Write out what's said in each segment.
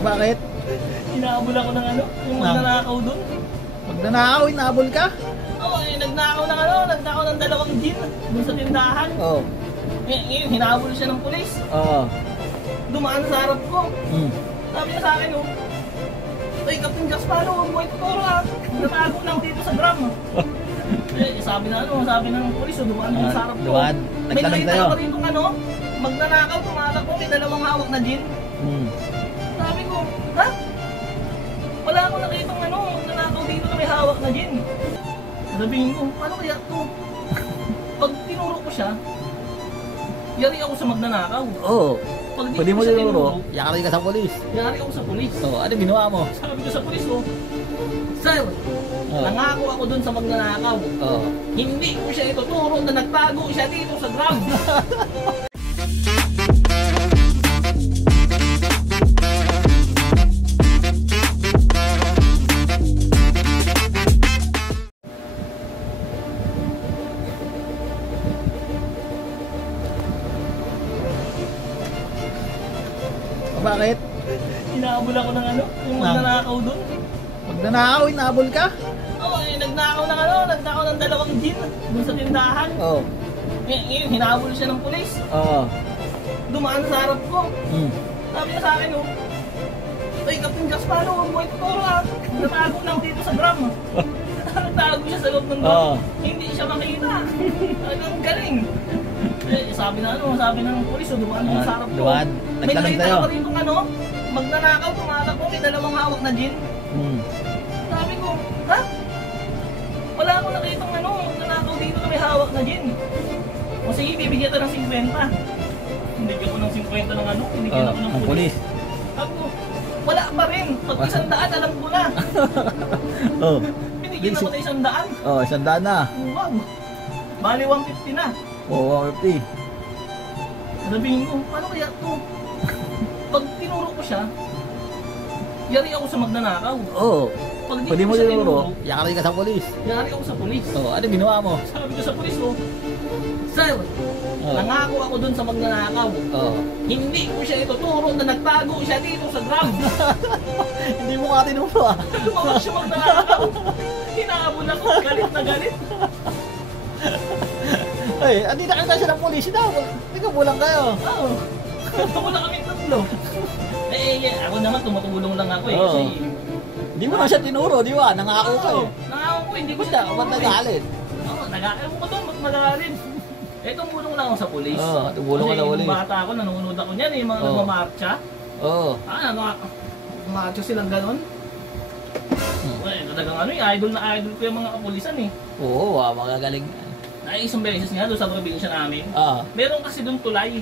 Bakit? Inaabol ako ng ano, yung magnanakaw doon. Magnanakaw, inaabol ka? Oo, nagnakaw ng ano, nagnakaw ng 2 gin doon sa tindahan. Oo. Ngayon, hinabol siya ng pulis. Oo. Dumaan sa harap ko. Hmm. Sabi niya sa akin, oh, "Ay, Captain Jack Sparrow, huwag mo ituturo ah. Natago lang dito sa gram." Sabi ng pulis, oh, dumaan sa harap ko. Dumaan? May Nagtanong nakita sa'yo? ko rin itong ano, magnanakaw, tumatakbo, may 2 hawak na gin. Sabi ko, ha? Wala akong nakitang ano, magnanakaw dito na may hawak na gin. Sabihin ko, paano kaya ito? Pag tinuro ko siya, yari ako sa magnanakaw. Oo. Pag Pwede mo siya tinuro, yakari ka sa polis. yari ako sa pulis. Oo, ano ginawa mo? Sabi ko sa pulis ko, "Sir, nangako ako dun sa magnanakaw. Oo. Hindi ko siya ituturo na nagtago siya dito sa gram." Bakit? Inaabol ako ng ano, yung magnanakaw dun. Magnanakaw, inaabol ka? Oo, nagnakaw ng ano, nagnakaw ng 2 gin doon sa tindahan. Oo. Ngayon, hinabol siya ng pulis. Oo. Dumaan sa harap ko. Hmm. Sabi niya sa akin, oh, "Ay, Captain Jack Sparrow, huwag mo ituturo ah. Natago lang dito sa gram." Nagtago siya sa loob ng gram. Oo. Hindi siya makita. Ang galing. Sabi ng pulis, oh, dumaan sa harap ko. Dumaan? May Nagtanong nakita sa'yo? ko rin itong ano, magnanakaw, tumatakbo, may 2 hawak na gin. Sabi ko, ha? Wala akong nakitang ano, magnanakaw dito na may hawak na gin. O sige, bibigyan ka ng 50. Hindi ko ng 50 ng ano, binigyan ako ng pulis. Sabi ko, wala pa rin. Pag 100, alam ko na. Oo. Binigyan ako ng 100. Oo, 100 na. Wow. Bali 150 na. Oo, 150. Sabihin ko, paano kaya ito? Pag tinuro ko siya, yari ako sa magnanakaw. Oo. Pag di Pwede ko mo siya tinuro, tinuro, yakari ka sa polis. yari ako sa pulis. Oo, ano ginawa mo? Sabi ko sa pulis ko, "Sir, nangako ako dun sa magnanakaw. Oo. Hindi ko siya ituturo na nagtago siya dito sa gram." Hindi mo nga tinuro ah. Lumabas siya magnanakaw. Hinahabol ako, galit na galit. Ay, hindi nakita siya ng polis. Nagkabulang kayo. Oo. Wala kami 3. Ako naman tumutulong lang ako eh. Oo. Kasi, Hindi mo na siya tinuro, di ba? Nangako ka eh. nangako ko, hindi ko Ba't siya na, ba't nagalit? Oo, nag-aalam ko doon, ba't magalit? Tumulong lang ako sa pulis. Oo, tumulong ka sa Kasi pulis. nung bata ako, nanonood ako niyan eh, mga Oo. nagmamarcha. Oo. Marcha silang ganon. Talagang ano eh, idol na idol ko yung mga kapulisan eh. Oo, magagaling. Isang beses nga doon sa probinsya namin. Meron kasi doon tulay.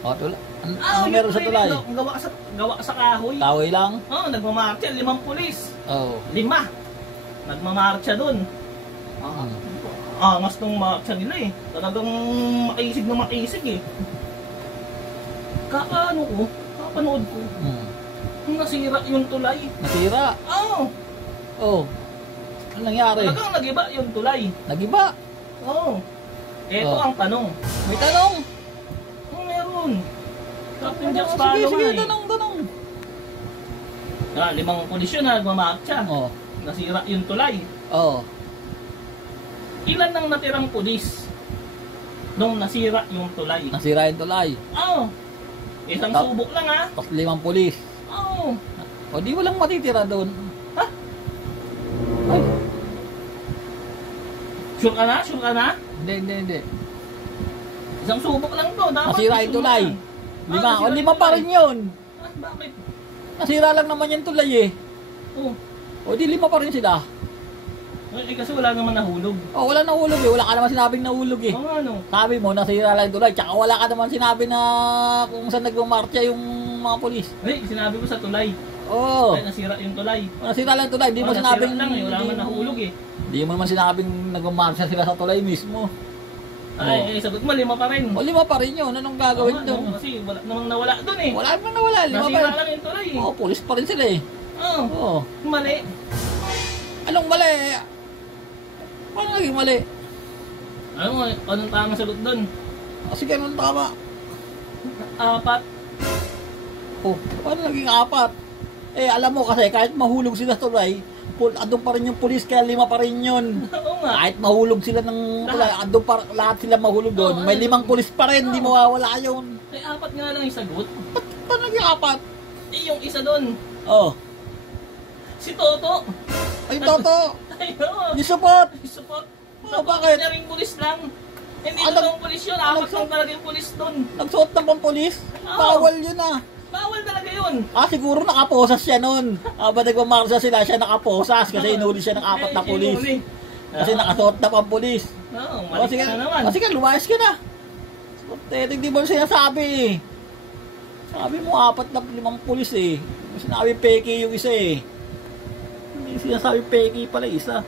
Tulay. Ano meron sa tulay? Gawa sa kahoy. Kahoy lang? Oo, nagmamarcha, 5 pulis. Oo. 5. Nagmamarcha doon. Angas nung marcha nila eh. Talagang makisig na makisig eh. Kakapanood ko. Nasira yung tulay. Nasira? Oo. Oo. Ano nangyari? Talagang nagiba yung tulay. Nagiba? Oo. Ito ang tanong. May tanong? Meron. Captain Jack Sparrow Sige, nga eh. tanong. 5 pulis yun na nagmamarcha. Oo. Nasira yung tulay. Oo. Ilan ang natirang pulis nung nasira yung tulay? Nasira yung tulay. Oo. Isang subok lang ha. Tapos 5 pulis. Oo. O di walang matitira doon. Ha? Ay. Sure ka na? Sure ka na? Hindi. Isang subok lang to. Nasira yung tulay. 5. O 5 pa rin yun. Bakit? Nasira lang naman yung tulay eh. Oo. O di 5 pa rin sila. Kasi wala naman nahulog. O wala nahulog eh. Wala ka naman sinabing nahulog eh. Oo ano? Sabi mo, nasira lang yung tulay. Tsaka wala ka naman sinabi na kung saan nagmamarcha yung mga polis. Sinabi ko sa tulay. Oo. Ay, nasira yung tulay. Nasira lang yung tulay. Di mo sinabing... Nasira lang eh. Wala naman nahulog eh. Di mo naman sinabing nagmamarcha sila sa tulay mismo. Ay, sagot mo, 5 pa rin. O 5 pa rin yun. Anong gagawin doon? Kasi wala namang nawala doon eh. Wala naman nawala. 5 pa Nasira rin. lang yung tulay eh. Oo, polis pa rin sila eh. Oo. Mali. Anong mali? Paano naging mali? Anong tamang sagot doon? Sige, anong tama? 4. Oh, paano naging 4? Eh, alam mo kasi, kahit mahulog sila tulay, andun pa rin yung pulis, kaya 5 pa rin yun. Oo nga. Kahit mahulog sila ng tulay, andun pa, lahat sila mahulog doon. May 5 pulis pa rin, hindi mawawala yun. Eh, 4 nga lang yung sagot. Paano naging 4? Eh, yung isa doon, Oh. si Toto. Ay, Toto! Ayun. Yung support! Support. Oh, bakit? Niya ring pulis lang. Hindi Ano? totoong pulis yun. 4 lang talaga yung pulis doon. Nagsuot ng pampulis? Oo. Bawal yun ah. Bawal talaga yun. Siguro nakaposas siya nun. Ba nagmamarsa sila, siya nakaposas kasi inuli siya ng 4 na Eh, pulis. sinuli. Kasi nakasuot na pampulis. Oo, O mali sige, ka na naman. sige, lumayas ka na. Hindi mo sinasabi eh. Sabi mo 4 na 5 pulis eh. Sinabi peki yung isa eh. Hindi sinasabi peki pala isa.